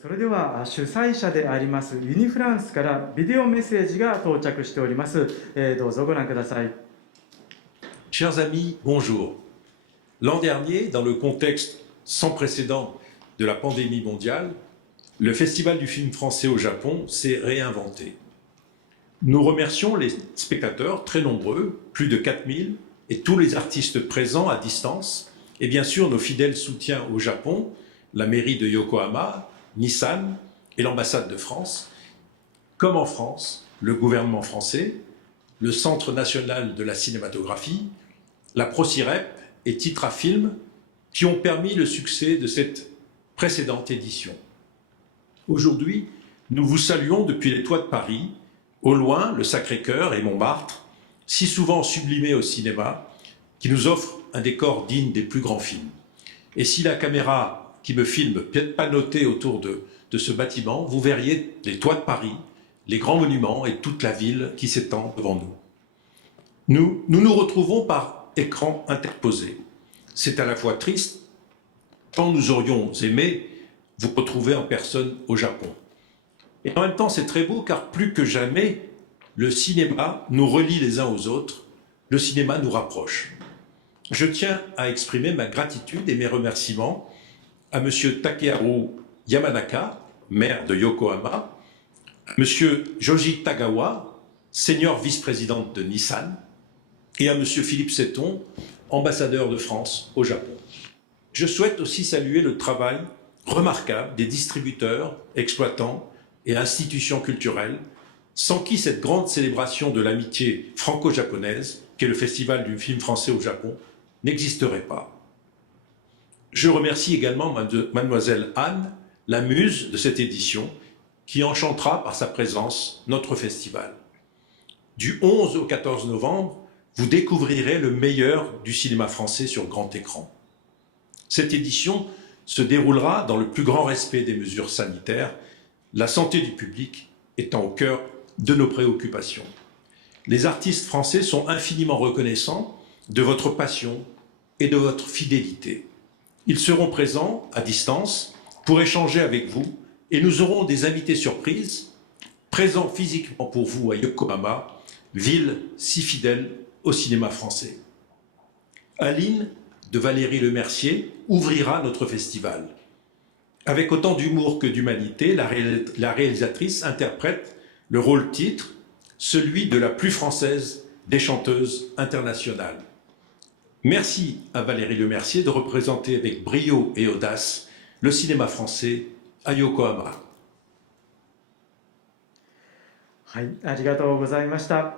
それでは主催者でありますユニフランスからビデオメッセージが到着しております。どうぞご覧ください。Chers amis, bonjour. L'an dernier, dans le contexte sans précédent de la pandémie mondiale, le Festival du film français au Japon s'est réinventé. Nous remercions les spectateurs, très nombreux, plus de 4000, et tous les artistes présents à distance, et bien sûr nos fidèles soutiens au Japon, la mairie de Yokohama, Nissan et l'ambassade de France, comme en France, le gouvernement français, le Centre national de la cinématographie, la ProCirep et Titra Film, qui ont permis le succès de cette précédente édition. Aujourd'hui, nous vous saluons depuis les toits de Paris, au loin le Sacré-Cœur et Montmartre, si souvent sublimés au cinéma, qui nous offrent un décor digne des plus grands films. Et si la caméra qui me filme panotait autour de ce bâtiment, vous verriez les toits de Paris, les grands monuments et toute la ville qui s'étend devant nous. Nous retrouvons par écran interposé. C'est à la fois triste, tant nous aurions aimé vous retrouver en personne au Japon. Et en même temps, c'est très beau car plus que jamais, le cinéma nous relie les uns aux autres, le cinéma nous rapproche. Je tiens à exprimer ma gratitude et mes remerciements à M. Takeharu Yamanaka, maire de Yokohama, à M. Joji Tagawa, senior vice-président de Nissan, et à M. Philippe Seton, ambassadeur de France au Japon. Je souhaite aussi saluer le travail remarquable des distributeurs, exploitants et institutions culturelles, sans qui cette grande célébration de l'amitié franco-japonaise, qu'est le Festival du film français au Japon, n'existerait pas. Je remercie également mademoiselle Anne, la muse de cette édition, qui enchantera par sa présence notre festival. Du 11 au 14 novembre, vous découvrirez le meilleur du cinéma français sur grand écran. Cette édition se déroulera dans le plus grand respect des mesures sanitaires, la santé du public étant au cœur de nos préoccupations. Les artistes français sont infiniment reconnaissants de votre passion et de votre fidélité. Ils seront présents à distance pour échanger avec vous et nous aurons des invités surprises présents physiquement pour vous à Yokohama, ville si fidèle au cinéma français. Aline de Valérie Lemercier ouvrira notre festival. Avec autant d'humour que d'humanité, la réalisatrice interprète le rôle titre, celui de la plus française des chanteuses internationales. Merci à Valérie Lemercier de représenter avec brio et audace le cinéma français à Yokohama. はい、ありがとうございました。